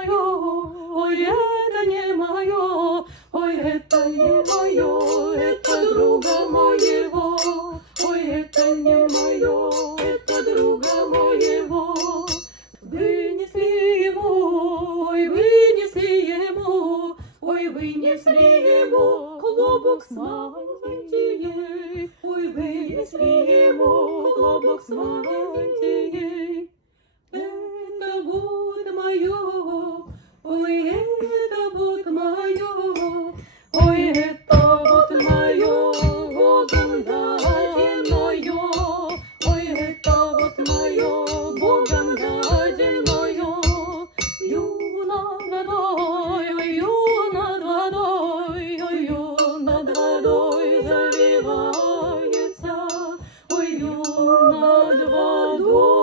мое, ой, это не мое, ой, это не мое, это друга моего, ой, это не мое, это друга моего. Вынесли ему, ой, вынесли ему, ой, вынесли ему клубок с мантией, ой, вынесли ему клубок с мантией. Это вот мое, ой, это вот мое, ой, это вот мое, Богом даденое, ой, это вот мое, Богом даденое. Ю над водой, ой, ю над водой, ой, ю над водой завивается, ой, ю над водой.